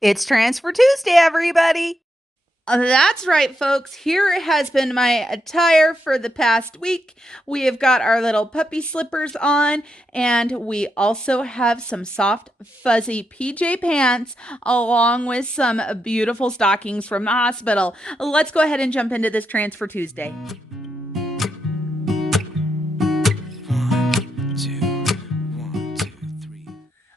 It's Transfer Tuesday, everybody. That's right, folks. Here has been my attire for the past week. We have got our little puppy slippers on, and we also have some soft, fuzzy PJ pants, along with some beautiful stockings from the hospital. Let's go ahead and jump into this Transfer Tuesday.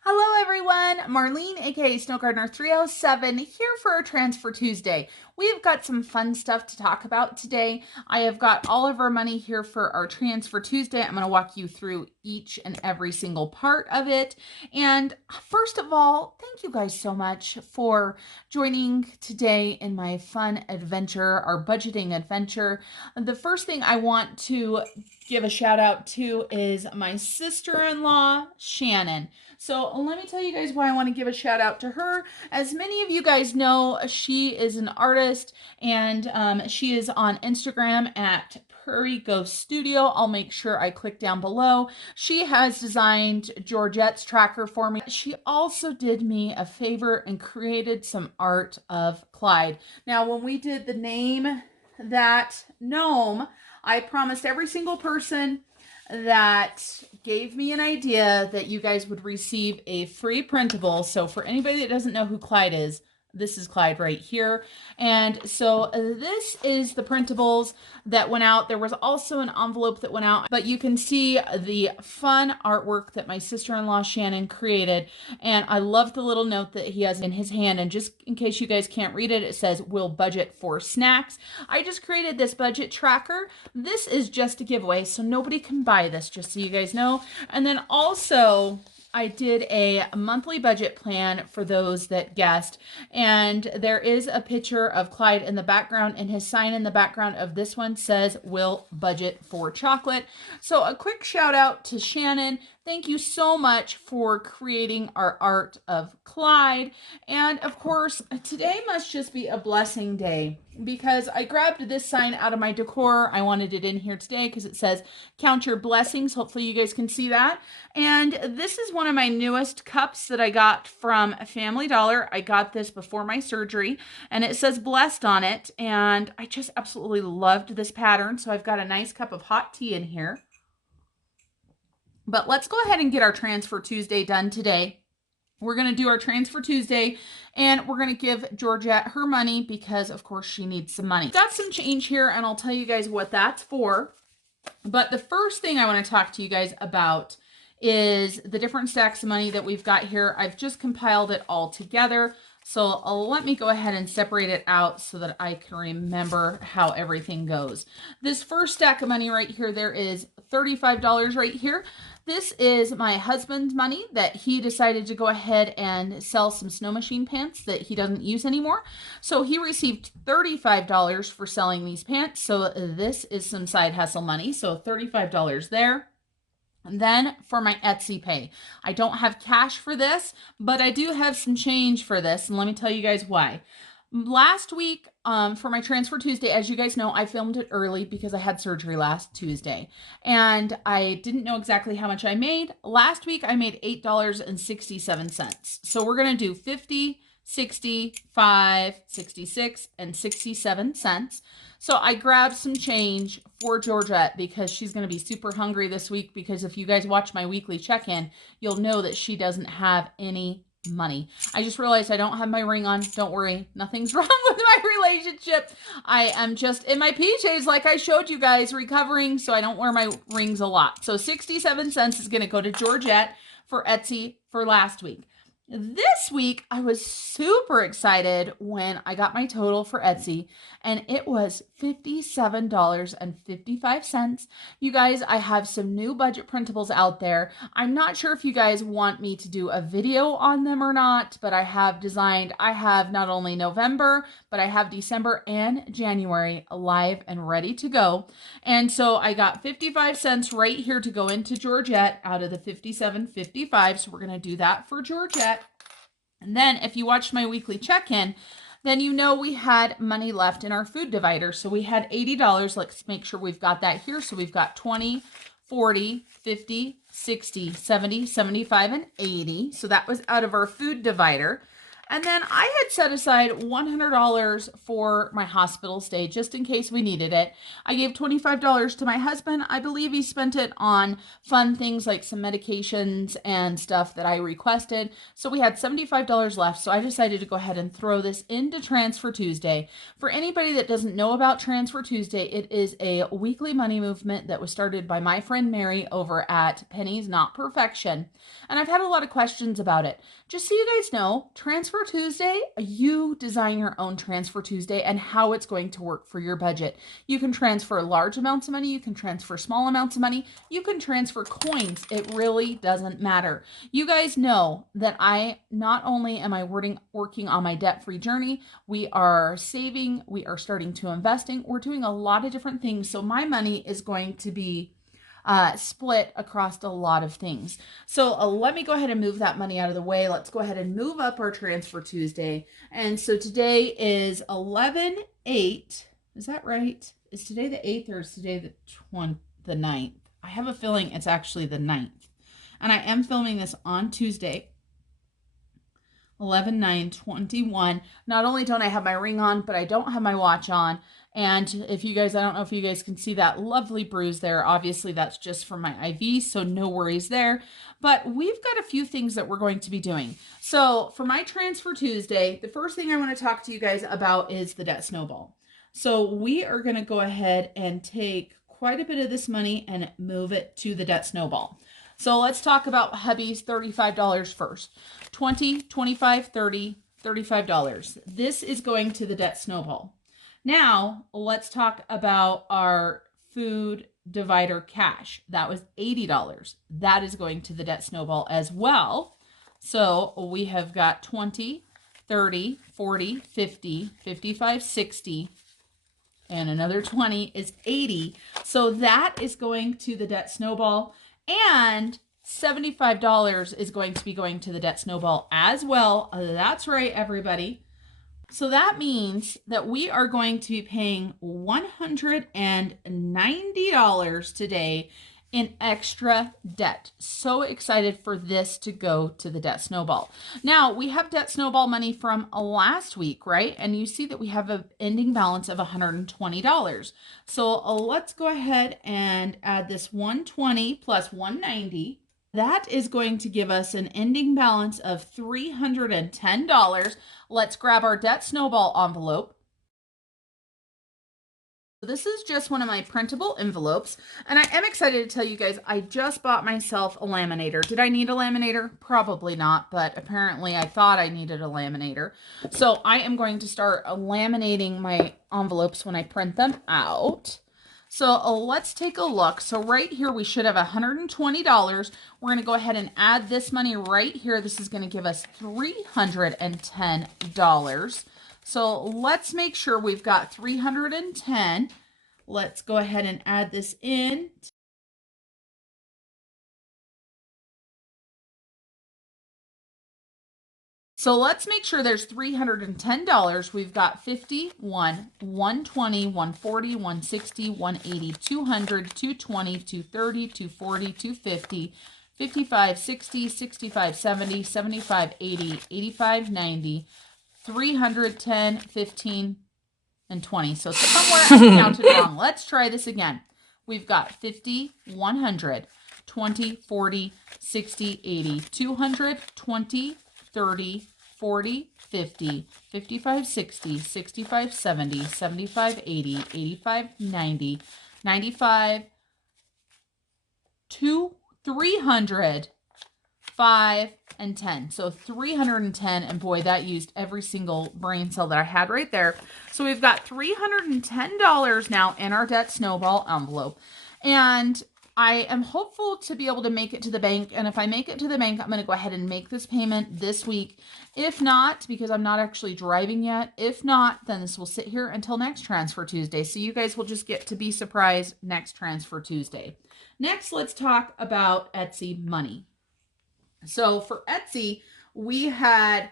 Hello, everyone. Marlene, aka Snow Gardener 307, here for our Transfer Tuesday. We've got some fun stuff to talk about today. I have got all of our money here for our Transfer Tuesday. I'm going to walk you through each and every single part of it. And first of all, thank you guys so much for joining today in my fun adventure, our budgeting adventure. The first thing I want to give a shout out to is my sister-in-law, Shannon. So let me tell you guys why I want to give a shout out to her. As many of you guys know, she is an artist, and she is on Instagram at Prairie Ghost Studio. I'll make sure I click down below. She has designed Georgette's tracker for me. She also did me a favor and created some art of Clyde. Now, when we did the name that gnome, I promised every single person that gave me an idea that you guys would receive a free printable. So for anybody that doesn't know who Clyde is, this is Clyde right here. And so this is the printables that went out. There was also an envelope that went out, but you can see the fun artwork that my sister-in-law Shannon created. And I love the little note that he has in his hand. And just in case you guys can't read it, it says, "We'll budget for snacks." I just created this budget tracker. This is just a giveaway, so nobody can buy this, just so you guys know. And then also, I did a monthly budget plan for those that guessed, and there is a picture of Clyde in the background, and his sign in the background of this one says, "We'll budget for chocolate." So a quick shout out to Shannon. Thank you so much for creating our art of Clyde. And of course, today must just be a blessing day because I grabbed this sign out of my decor. I wanted it in here today because it says, "Count your blessings." Hopefully you guys can see that. And this is one of my newest cups that I got from Family Dollar. I got this before my surgery, and it says "blessed" on it. And I just absolutely loved this pattern. So I've got a nice cup of hot tea in here. But let's go ahead and get our Transfer Tuesday done today. We're going to do our Transfer Tuesday, and we're going to give Georgette her money because, of course, she needs some money. Got some change here, and I'll tell you guys what that's for. But the first thing I want to talk to you guys about is the different stacks of money that we've got here. I've just compiled it all together. So let me go ahead and separate it out so that I can remember how everything goes. This first stack of money right here, there is $35 right here. This is my husband's money that he decided to go ahead and sell some snow machine pants that he doesn't use anymore. So he received $35 for selling these pants. So this is some side hustle money. So $35 there. And then for my Etsy pay, I don't have cash for this, but I do have some change for this. And let me tell you guys why. Last week, for my Transfer Tuesday, as you guys know, I filmed it early because I had surgery last Tuesday. And I didn't know exactly how much I made. Last week, I made $8.67. So we're going to do 50, 65, 66, and 67 cents. So I grabbed some change for Georgette because she's going to be super hungry this week, because if you guys watch my weekly check-in, you'll know that she doesn't have any money. I just realized I don't have my ring on. Don't worry. Nothing's wrong with my relationship. I am just in my PJs like I showed you guys, recovering, so I don't wear my rings a lot. So 67 cents is going to go to Georgette for Etsy for last week. This week, I was super excited when I got my total for Etsy, and it was $57.55. You guys, I have some new budget printables out there. I'm not sure if you guys want me to do a video on them or not, but I have not only November, but I have December and January live and ready to go. And so I got 55 cents right here to go into Georgette out of the 57.55. So we're going to do that for Georgette. And then if you watched my weekly check-in, then you know we had money left in our food divider. So we had $80. Let's make sure we've got that here. So we've got 20, 40, 50, 60, 70, 75, and 80. So that was out of our food divider. And then I had set aside $100 for my hospital stay just in case we needed it. I gave $25 to my husband. I believe he spent it on fun things like some medications and stuff that I requested. So we had $75 left. So I decided to go ahead and throw this into Transfer Tuesday. For anybody that doesn't know about Transfer Tuesday, it is a weekly money movement that was started by my friend Mary over at Pennies Not Perfection. And I've had a lot of questions about it. Just so you guys know, Transfer Tuesday, you design your own Transfer Tuesday and how it's going to work for your budget. You can transfer large amounts of money, you can transfer small amounts of money, you can transfer coins. It really doesn't matter. You guys know that I not only am I working on my debt-free journey, we are saving, we are starting to investing, we're doing a lot of different things. So my money is going to be split across a lot of things. So let me go ahead and move that money out of the way. Let's go ahead and move up our Transfer Tuesday. And so today is 11/8. Is that right? Is today the 8th or is today the 9th? I have a feeling it's actually the 9th. And I am filming this on Tuesday, 11/9/21. Not only don't I have my ring on, but I don't have my watch on. And if you guys, I don't know if you guys can see that lovely bruise there. Obviously, that's just from my IV, so no worries there. But we've got a few things that we're going to be doing. So for my Transfer Tuesday, the first thing I want to talk to you guys about is the debt snowball. So we are going to go ahead and take quite a bit of this money and move it to the debt snowball. So let's talk about hubby's $35 first. $20, $25, $30, $35. This is going to the debt snowball. Now, let's talk about our food divider cash. That was $80. That is going to the debt snowball as well. So we have got 20, 30, 40, 50, 55, 60, and another 20 is 80. So that is going to the debt snowball, and $75 is going to be going to the debt snowball as well. That's right, everybody. So that means that we are going to be paying $190 today in extra debt. So excited for this to go to the debt snowball. Now, we have debt snowball money from last week, right? And you see that we have an ending balance of $120. So let's go ahead and add this 120 plus 190. That is going to give us an ending balance of $310. Let's grab our debt snowball envelope. This is just one of my printable envelopes, and I am excited to tell you guys I just bought myself a laminator. Did I need a laminator? Probably not, but apparently I thought I needed a laminator. So I am going to start laminating my envelopes when I print them out. So let's take a look. So right here, we should have $120. We're going to go ahead and add this money right here. This is going to give us $310. So let's make sure we've got 310. Let's go ahead and add this in. So let's make sure there's $310. We've got 51, 120, 140, 160, 180, 200, 220, 230, 240, 250, 55, 60, 65, 70, 75, 80, 85, 90, 310, 15, and 20. So somewhere I counted wrong. Let's try this again. We've got 50, 100, 20, 40, 60, 80, 200, 20, 30, 40, 50, 55, 60, 65, 70, 75, 80, 85, 90, 95, 2, 300, 5, and 10. So 310, and boy, that used every single brain cell that I had right there. So we've got $310 now in our debt snowball envelope. And I am hopeful to be able to make it to the bank. And if I make it to the bank, I'm going to go ahead and make this payment this week. If not, because I'm not actually driving yet, if not, then this will sit here until next Transfer Tuesday. So you guys will just get to be surprised next Transfer Tuesday. Next, let's talk about Etsy money. So for Etsy, we had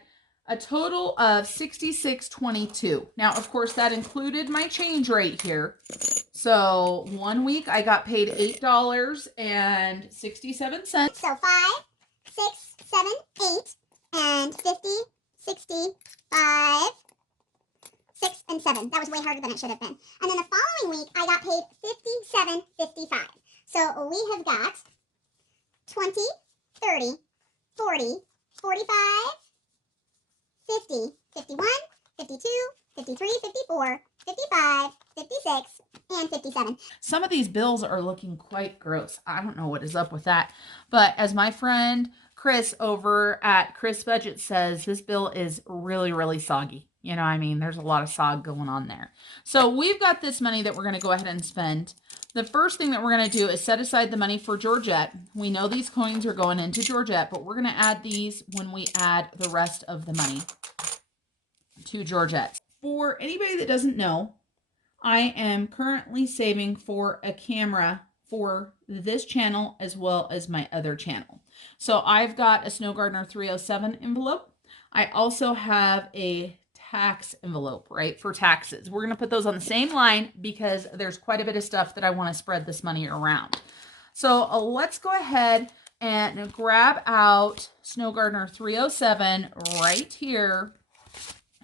a total of $66.22. Now, of course, that included my change rate here. So 1 week I got paid $8.67. So 5, 6, 7, 8, and 50, 65, 6, and 7. That was way harder than it should have been. And then the following week, I got paid $57.55. So we have got 20, 30, 40, 45, 50, 51, 52, 53, 54, 55, 56, and 57. Some of these bills are looking quite gross. I don't know what is up with that. But as my friend Chris over at Chris Budget says, this bill is really, really soggy. You know, I mean, there's a lot of sog going on there. So we've got this money that we're going to go ahead and spend. The first thing that we're going to do is set aside the money for Georgette. We know these coins are going into Georgette, but we're going to add these when we add the rest of the money to Georgette. For anybody that doesn't know, I am currently saving for a camera for this channel as well as my other channel. So I've got a Snow Gardener 307 envelope. I also have a tax envelope, right, for taxes. We're going to put those on the same line because there's quite a bit of stuff that I want to spread this money around. So let's go ahead and grab out Snow Gardener 307 right here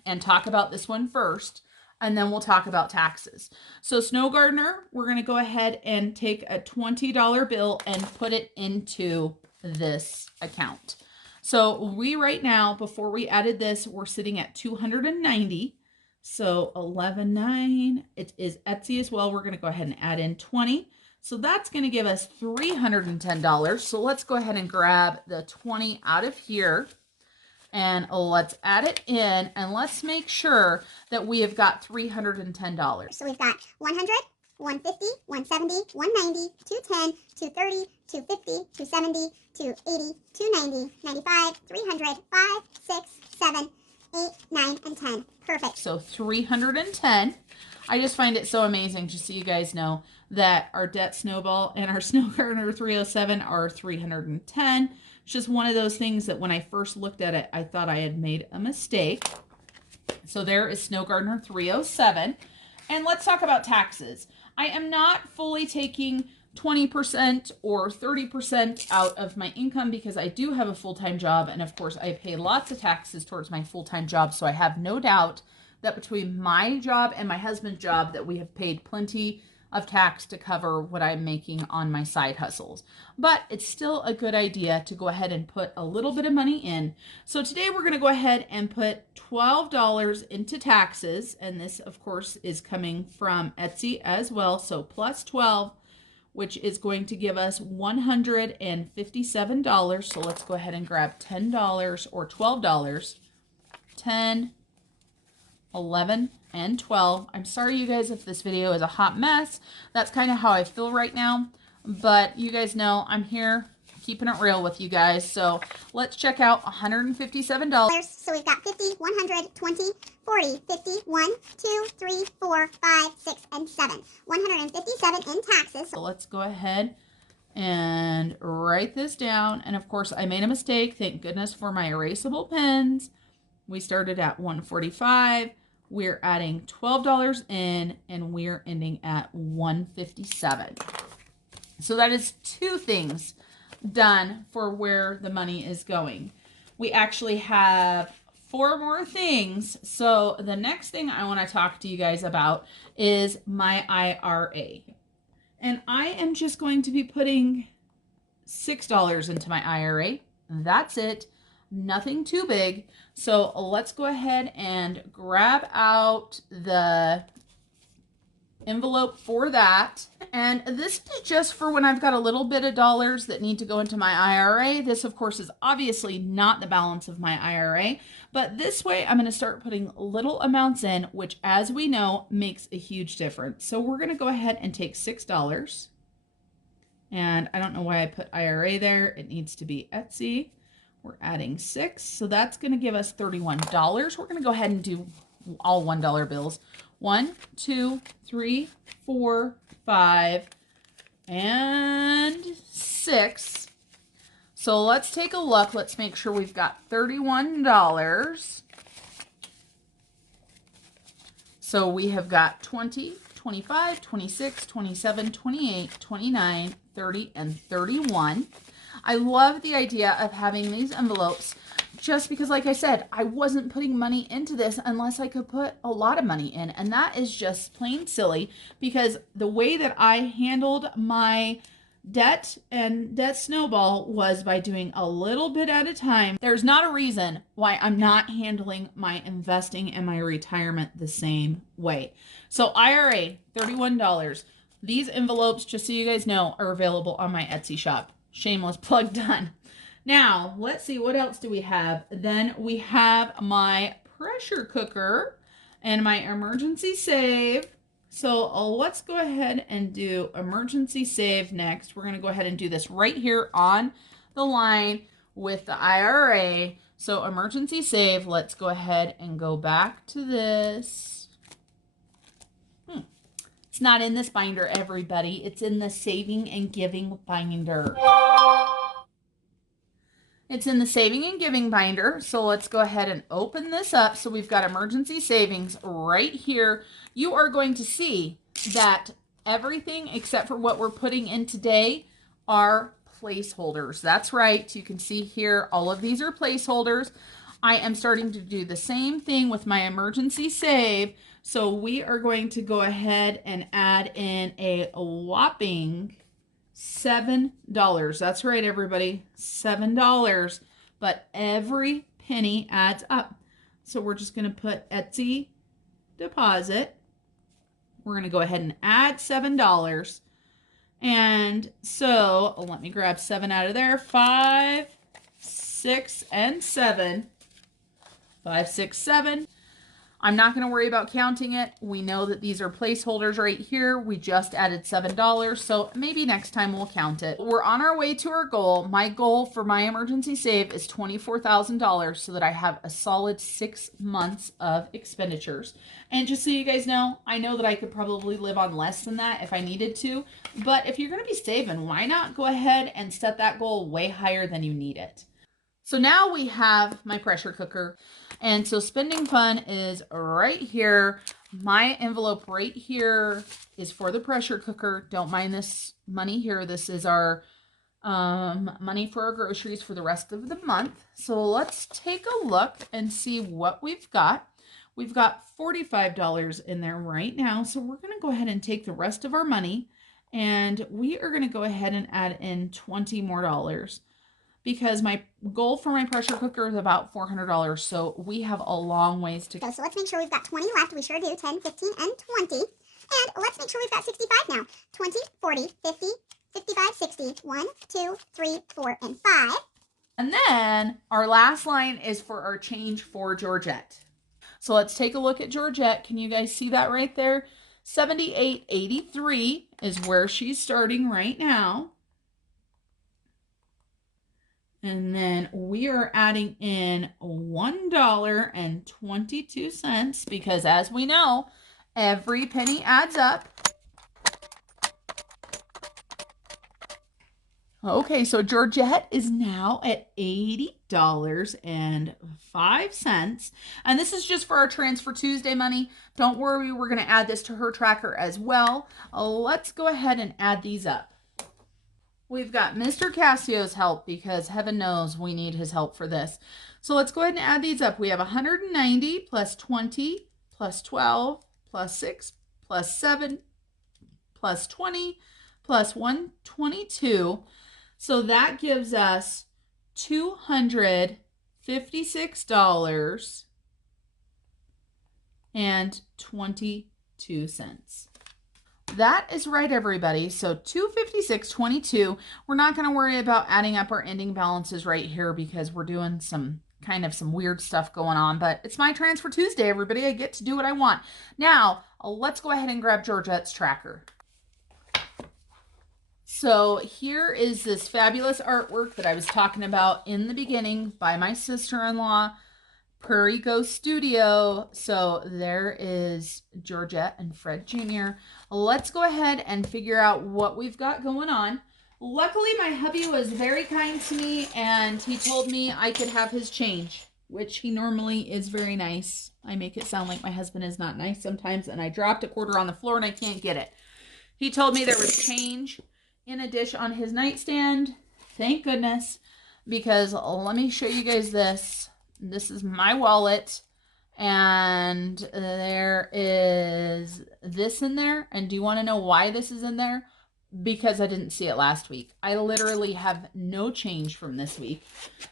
and talk about this one first, and then we'll talk about taxes. So Snow Gardener, we're going to go ahead and take a $20 bill and put it into this account. So we right now, before we added this, we're sitting at 290. So 11.9. It is Etsy as well. We're going to go ahead and add in 20. So that's going to give us $310. So let's go ahead and grab the 20 out of here. And let's add it in, and let's make sure that we have got $310. So we've got 100, 150, 170, 190, 210, 230, 250, 270, 280, 290, 95, 300, 5, 6, 7, 8, 9, and 10. Perfect. So 310. I just find it so amazing just so you guys know that our debt snowball and our Snow Gardener 307 are 310. It's just one of those things that when I first looked at it, I thought I had made a mistake. So there is Snow Gardener 307. And let's talk about taxes. I am not fully taking 20% or 30% out of my income because I do have a full-time job. And of course, I pay lots of taxes towards my full-time job. So I have no doubt that between my job and my husband's job that we have paid plenty of tax to cover what I'm making on my side hustles. But it's still a good idea to go ahead and put a little bit of money in. So today we're going to go ahead and put $12 into taxes. And this, of course, is coming from Etsy as well. So plus 12, which is going to give us $157. So let's go ahead and grab $10 or $12. 10, 11, and 12. I'm sorry, you guys, if this video is a hot mess. That's kind of how I feel right now. But you guys know I'm here keeping it real with you guys. So let's check out $157. So we've got 50, 100, 20, 40, 50, 1, 2, 3, 4, 5, 6, and 7. 157 in taxes. So let's go ahead and write this down. And of course, I made a mistake. Thank goodness for my erasable pens. We started at 145. We're adding $12 in, and we're ending at 157. So that is two things done for where the money is going. We actually have 4 more things. So the next thing I want to talk to you guys about is my IRA. And I am just going to be putting $6 into my IRA. That's it. Nothing too big. So let's go ahead and grab out the envelope for that. And this is just for when I've got a little bit of dollars that need to go into my IRA. This, of course, is obviously not the balance of my IRA, but this way I'm going to start putting little amounts in, which, as we know, makes a huge difference. So we're going to go ahead and take $6. And I don't know why I put IRA there. It needs to be Etsy. We're adding 6, so that's going to give us $31. We're going to go ahead and do all $1 bills. 1, 2, 3, 4, 5, and 6. So let's take a look. Let's make sure we've got $31. So we have got 20, 25, 26, 27, 28, 29, 30, and 31. I love the idea of having these envelopes just because, like I said, I wasn't putting money into this unless I could put a lot of money in. And that is just plain silly, because the way that I handled my debt and debt snowball was by doing a little bit at a time. There's not a reason why I'm not handling my investing and my retirement the same way. So IRA, $31. These envelopes, just so you guys know, are available on my Etsy shop. Shameless plug done. Now, let's see, what else do we have? Then we have my pressure cooker and my emergency save. So let's go ahead and do emergency save next. We're going to go ahead and do this right here on the line with the IRA. So emergency save, let's go ahead and go back to this. It's not in this binder, everybody. It's in the saving and giving binder. It's in the saving and giving binder. So let's go ahead and open this up. So we've got emergency savings right here. You are going to see that everything except for what we're putting in today are placeholders. That's right. You can see here, all of these are placeholders. I am starting to do the same thing with my emergency save. So we are going to go ahead and add in a whopping $7. That's right, everybody. $7. But every penny adds up. So we're just going to put Etsy deposit. We're going to go ahead and add $7. And so let me grab 7 out of there. 5, 6, and 7. 5, 6, 7. I'm not going to worry about counting it. We know that these are placeholders right here. We just added $7, so maybe next time we'll count it. We're on our way to our goal. My goal for my emergency save is $24,000 so that I have a solid 6 months of expenditures. And just so you guys know, I know that I could probably live on less than that if I needed to, but if you're going to be saving, why not go ahead and set that goal way higher than you need it? So now we have my pressure cooker. And so spending fun is right here. My envelope right here is for the pressure cooker. Don't mind this money here. This is our money for our groceries for the rest of the month. So let's take a look and see what we've got. We've got $45 in there right now. So we're going to go ahead and take the rest of our money, and we are going to go ahead and add in $20 more, because my goal for my pressure cooker is about $400. So we have a long ways to go. So let's make sure we've got 20 left. We sure do. 10, 15, and 20. And let's make sure we've got 65 now. 20, 40, 50, 55, 60. 1, 2, 3, 4, and 5. And then our last line is for our change for Georgette. So let's take a look at Georgette. Can you guys see that right there? $78.83 is where she's starting right now. And then we are adding in $1.22 because, as we know, every penny adds up. Okay, so Georgette is now at $80.05. And this is just for our Transfer Tuesday money. Don't worry, we're going to add this to her tracker as well. Let's go ahead and add these up. We've got Mr. Cassio's help because heaven knows we need his help for this. So let's go ahead and add these up. We have 190 plus 20 plus 12 plus 6 plus 7 plus 20 plus 122. So that gives us $256.22. That is right, everybody. So $256.22. We're not going to worry about adding up our ending balances right here because we're doing some weird stuff going on. But it's my Transfer Tuesday, everybody. I get to do what I want. Now, let's go ahead and grab Georgette's tracker. So here is this fabulous artwork that I was talking about in the beginning by my sister-in-law, Prairie Ghost Studio. So there is Georgette and Fred Jr. Let's go ahead and figure out what we've got going on. Luckily, my hubby was very kind to me and he told me I could have his change, which he normally is very nice. I make it sound like my husband is not nice sometimes, and I dropped a quarter on the floor and I can't get it. He told me there was change in a dish on his nightstand. Thank goodness. because let me show you guys this. This is my wallet, and there is this in there. And do you want to know why this is in there? Because I didn't see it last week. I literally have no change from this week.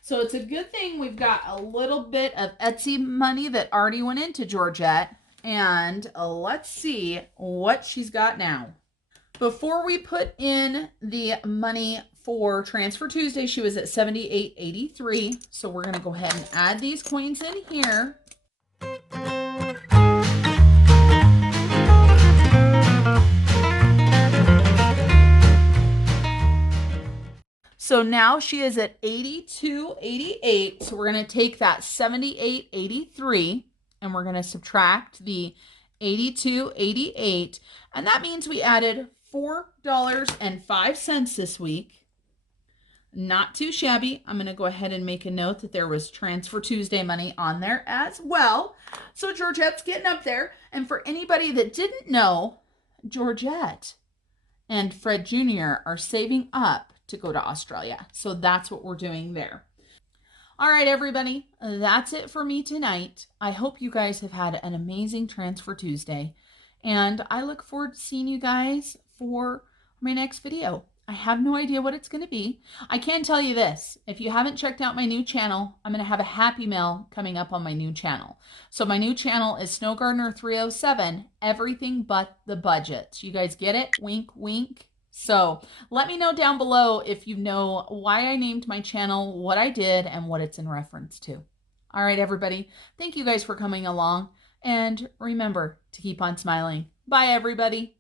So it's a good thing we've got a little bit of Etsy money that already went into Georgette. And let's see what she's got now. Before we put in the money for Transfer Tuesday, she was at $78.83. So we're going to go ahead and add these coins in here. So now she is at $82.88. So we're going to take that $78.83 and we're going to subtract the $82.88. And that means we added $4.05 this week. Not too shabby. I'm going to go ahead and make a note that there was Transfer Tuesday money on there as well. So Georgette's getting up there. And for anybody that didn't know, Georgette and Fred Jr. are saving up to go to Australia. So that's what we're doing there. All right, everybody, that's it for me tonight. I hope you guys have had an amazing Transfer Tuesday, and I look forward to seeing you guys for my next video. I have no idea what it's going to be. I can tell you this. If you haven't checked out my new channel, I'm going to have a Happy Mail coming up on my new channel. So my new channel is Snow Gardener 307, everything but the budget. You guys get it? Wink, wink. So let me know down below if you know why I named my channel, what I did, and what it's in reference to. All right, everybody. Thank you guys for coming along. And remember to keep on smiling. Bye, everybody.